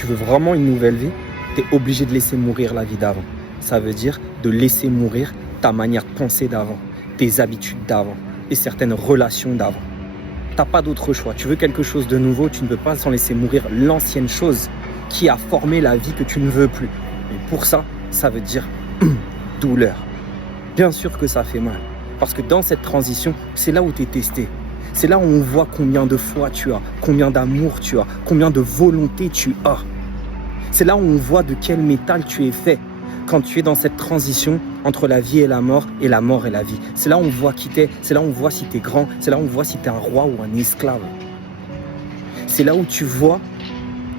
tu veux vraiment une nouvelle vie, tu es obligé de laisser mourir la vie d'avant. Ça veut dire de laisser mourir ta manière de penser d'avant, tes habitudes d'avant et certaines relations d'avant. Tu n'as pas d'autre choix. Tu veux quelque chose de nouveau, tu ne veux pas sans laisser mourir l'ancienne chose qui a formé la vie que tu ne veux plus. Et pour ça, ça veut dire douleur. Bien sûr que ça fait mal. Parce que dans cette transition, c'est là où tu es testé. C'est là où on voit combien de foi tu as, combien d'amour tu as, combien de volonté tu as. C'est là où on voit de quel métal tu es fait quand tu es dans cette transition entre la vie et la mort et la vie. C'est là où on voit qui t'es, c'est là où on voit si tu es grand, c'est là où on voit si tu es un roi ou un esclave. C'est là où tu vois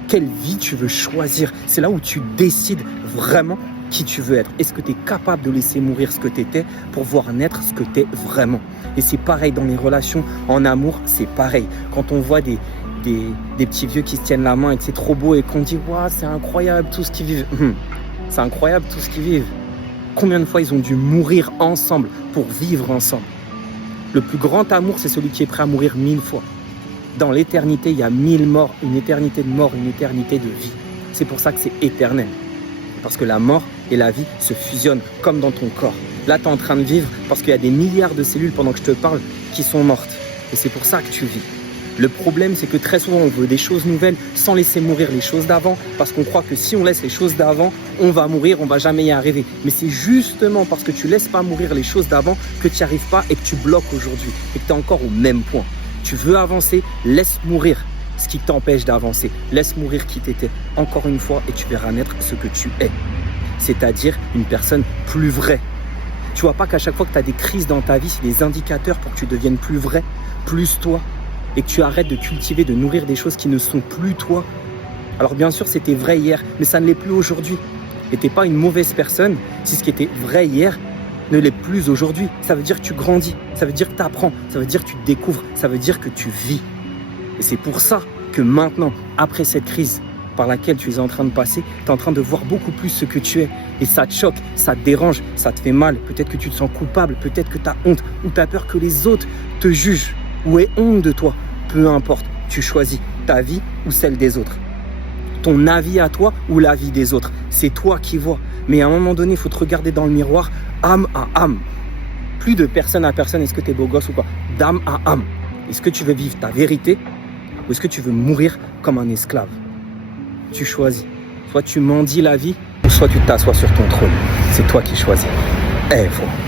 quelle vie tu veux choisir. C'est là où tu décides vraiment qui tu veux être. Est-ce que tu es capable de laisser mourir ce que tu étais pour voir naître ce que tu es vraiment? Et c'est pareil dans les relations, en amour, c'est pareil. Quand on voit des petits vieux qui se tiennent la main et que c'est trop beau et qu'on dit « Waouh, c'est incroyable tout ce qu'ils vivent ». C'est incroyable tout ce qu'ils vivent. Combien de fois ils ont dû mourir ensemble pour vivre ensemble? Le plus grand amour, c'est celui qui est prêt à mourir 1000 fois. Dans l'éternité, il y a 1000 morts, une éternité de mort, une éternité de vie. C'est pour ça que c'est éternel. Parce que la mort et la vie se fusionnent comme dans ton corps. Là, tu es en train de vivre parce qu'il y a des milliards de cellules pendant que je te parle qui sont mortes. Et c'est pour ça que tu vis. Le problème, c'est que très souvent, on veut des choses nouvelles sans laisser mourir les choses d'avant parce qu'on croit que si on laisse les choses d'avant, on va mourir, on va jamais y arriver. Mais c'est justement parce que tu laisses pas mourir les choses d'avant que tu n'y arrives pas et que tu bloques aujourd'hui et que tu es encore au même point. Tu veux avancer, laisse mourir ce qui t'empêche d'avancer. Laisse mourir qui t'étais encore une fois et tu verras naître ce que tu es. C'est-à-dire une personne plus vraie. Tu vois pas qu'à chaque fois que tu as des crises dans ta vie, c'est des indicateurs pour que tu deviennes plus vrai, plus toi, et que tu arrêtes de cultiver, de nourrir des choses qui ne sont plus toi. Alors bien sûr, c'était vrai hier, mais ça ne l'est plus aujourd'hui. Et tu n'es pas une mauvaise personne si ce qui était vrai hier ne l'est plus aujourd'hui. Ça veut dire que tu grandis, ça veut dire que tu apprends, ça veut dire que tu te découvres, ça veut dire que tu vis. Et c'est pour ça que maintenant, après cette crise par laquelle tu es en train de passer, tu es en train de voir beaucoup plus ce que tu es. Et ça te choque, ça te dérange, ça te fait mal. Peut-être que tu te sens coupable, peut-être que tu as honte ou tu as peur que les autres te jugent ou aient honte de toi. Peu importe, tu choisis ta vie ou celle des autres. Ton avis à toi ou l'avis des autres. C'est toi qui vois. Mais à un moment donné, il faut te regarder dans le miroir, âme à âme. Plus de personne à personne, est-ce que tu es beau gosse ou quoi? D'âme à âme. Est-ce que tu veux vivre ta vérité ou est-ce que tu veux mourir comme un esclave? Tu choisis. Soit tu mendis la vie ou soit tu t'assois sur ton trône. C'est toi qui choisis. Voilà.